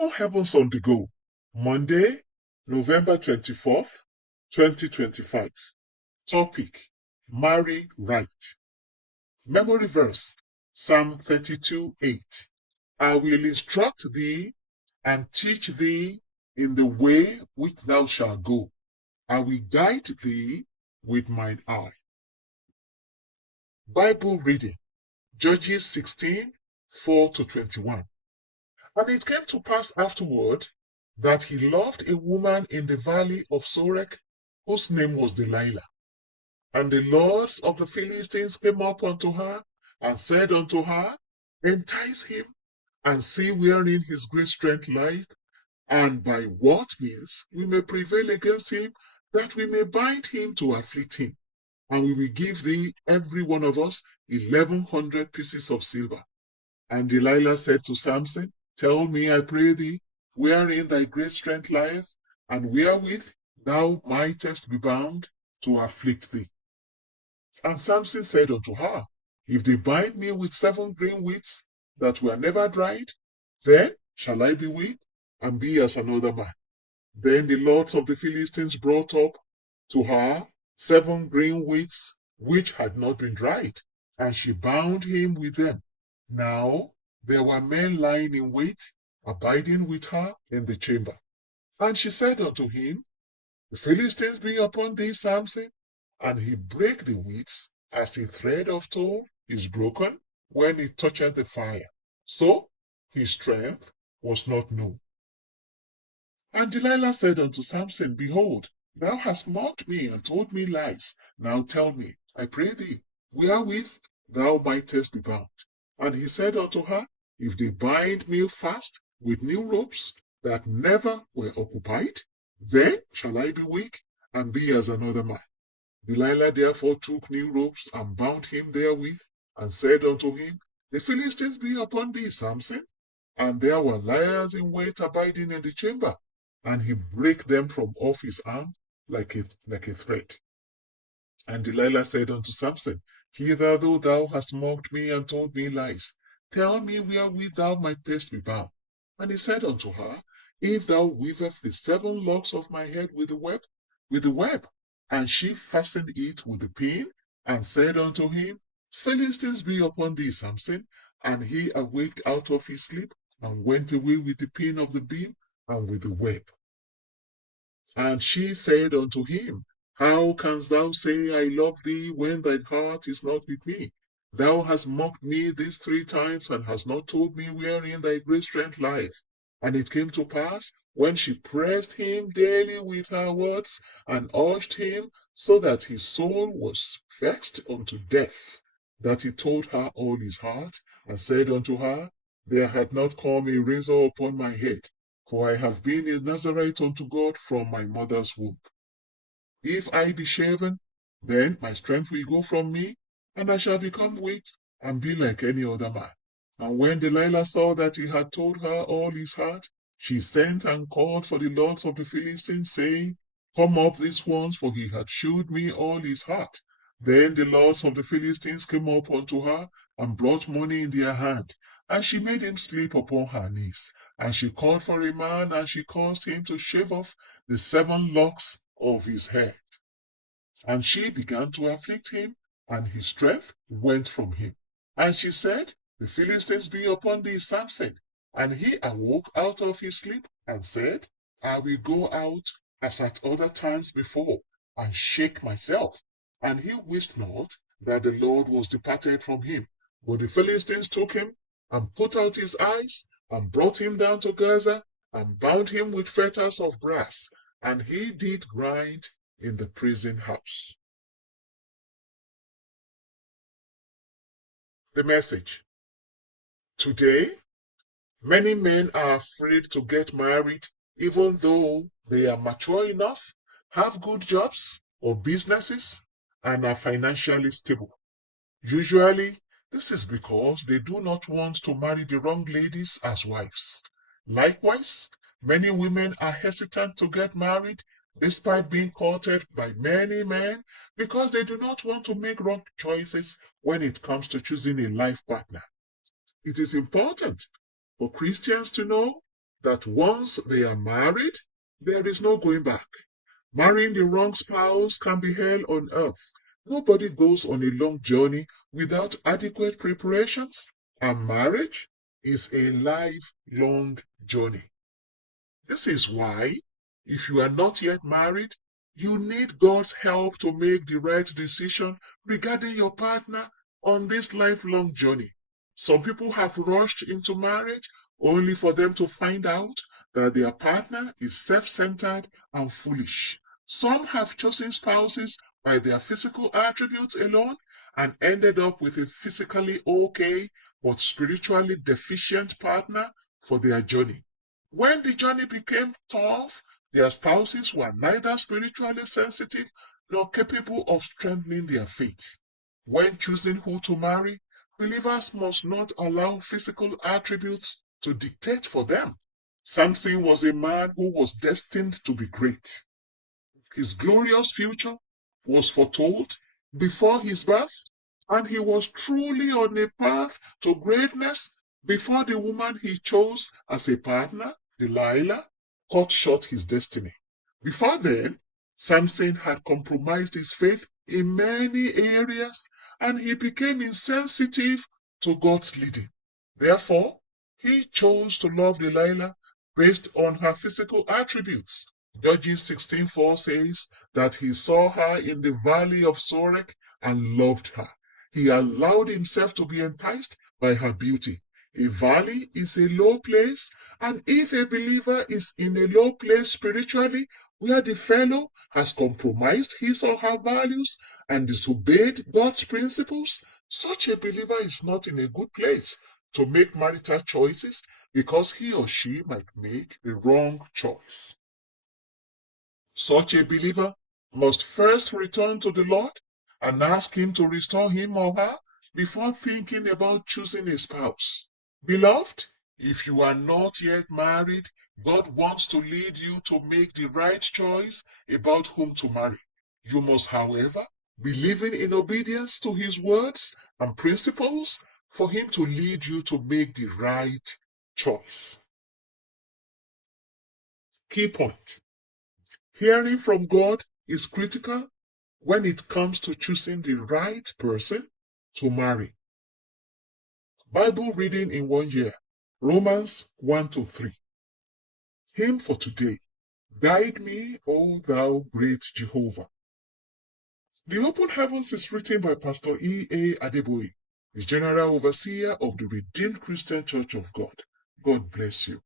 All Heavens on the Go, Monday, November 24th, 2025. Topic: Marry Right. Memory verse: Psalm 32:8. I will instruct thee and teach thee in the way which thou shalt go. I will guide thee with mine eye. Bible reading: Judges 16:4-21. And it came to pass afterward that he loved a woman in the valley of Sorek, whose name was Delilah. And the lords of the Philistines came up unto her, and said unto her, Entice him, and see wherein his great strength lieth, and by what means we may prevail against him, that we may bind him to afflict him. And we will give thee, every one of us, 1,100 pieces of silver. And Delilah said to Samson, Tell me, I pray thee, wherein thy great strength lieth, and wherewith thou mightest be bound to afflict thee. And Samson said unto her, If they bind me with 7 green wheats that were never dried, then shall I be weak, and be as another man. Then the lords of the Philistines brought up to her 7 green wheats which had not been dried, and she bound him with them. Now there were men lying in wait, abiding with her in the chamber. And she said unto him, The Philistines be upon thee, Samson. And he brake the wheats, as a thread of tow is broken when it toucheth the fire. So his strength was not known. And Delilah said unto Samson, Behold, thou hast mocked me and told me lies. Now tell me, I pray thee, wherewith thou mightest be bound. And he said unto her, If they bind me fast with new ropes that never were occupied, then shall I be weak, and be as another man. Delilah therefore took new ropes, and bound him therewith, and said unto him, The Philistines be upon thee, Samson. And there were liers in wait abiding in the chamber, and he brake them from off his arm like a thread. And Delilah said unto Samson, Hitherto thou hast mocked me and told me lies. Tell me wherewith thou mightest be bound. And he said unto her, If thou weavest the 7 locks of my head with the web. And she fastened it with the pin, and said unto him, Philistines be upon thee, Samson. And he awaked out of his sleep, and went away with the pin of the beam, and with the web. And she said unto him, How canst thou say, I love thee, when thine heart is not with me? Thou hast mocked me these 3 times, and hast not told me wherein thy great strength lieth. And it came to pass, when she pressed him daily with her words, and urged him, so that his soul was vexed unto death, that he told her all his heart, and said unto her, There had not come a razor upon my head, for I have been a Nazarite unto God from my mother's womb. If I be shaven, then my strength will go from me, and I shall become weak, and be like any other man. And when Delilah saw that he had told her all his heart, she sent and called for the lords of the Philistines, saying, Come up this once, for he had shewed me all his heart. Then the lords of the Philistines came up unto her, and brought money in their hand. And she made him sleep upon her knees. And she called for a man, and she caused him to shave off the 7 locks of his head. And she began to afflict him, and his strength went from him. And she said, The Philistines be upon thee, Samson. And he awoke out of his sleep, and said, I will go out as at other times before, and shake myself. And he wist not that the Lord was departed from him. But the Philistines took him, and put out his eyes, and brought him down to Gaza, and bound him with fetters of brass. And he did grind in the prison house. The message. Today, many men are afraid to get married, even though they are mature enough, have good jobs or businesses, and are financially stable. Usually, this is because they do not want to marry the wrong ladies as wives. Likewise, many women are hesitant to get married despite being courted by many men because they do not want to make wrong choices when it comes to choosing a life partner. It is important for Christians to know that once they are married, there is no going back. Marrying the wrong spouse can be hell on earth. Nobody goes on a long journey without adequate preparations, and marriage is a lifelong journey. This is why, if you are not yet married, you need God's help to make the right decision regarding your partner on this lifelong journey. Some people have rushed into marriage only for them to find out that their partner is self-centered and foolish. Some have chosen spouses by their physical attributes alone and ended up with a physically okay but spiritually deficient partner for their journey. When the journey became tough, their spouses were neither spiritually sensitive nor capable of strengthening their faith. When choosing who to marry, believers must not allow physical attributes to dictate for them. Samson was a man who was destined to be great. His glorious future was foretold before his birth, and he was truly on a path to greatness before the woman he chose as a partner, Delilah, cut short his destiny. Before then, Samson had compromised his faith in many areas, and he became insensitive to God's leading. Therefore, he chose to love Delilah based on her physical attributes. Judges 16:4 says that he saw her in the valley of Sorek and loved her. He allowed himself to be enticed by her beauty. A valley is a low place, and if a believer is in a low place spiritually, where the fellow has compromised his or her values and disobeyed God's principles, such a believer is not in a good place to make marital choices because he or she might make a wrong choice. Such a believer must first return to the Lord and ask Him to restore him or her before thinking about choosing a spouse. Beloved, if you are not yet married, God wants to lead you to make the right choice about whom to marry. You must, however, be living in obedience to His words and principles for Him to lead you to make the right choice. Key point. Hearing from God is critical when it comes to choosing the right person to marry. Bible reading in 1 year, Romans 1-3. Hymn for today, Guide me, O thou great Jehovah. The Open Heavens is written by Pastor E.A. Adeboye, the General Overseer of the Redeemed Christian Church of God. God bless you.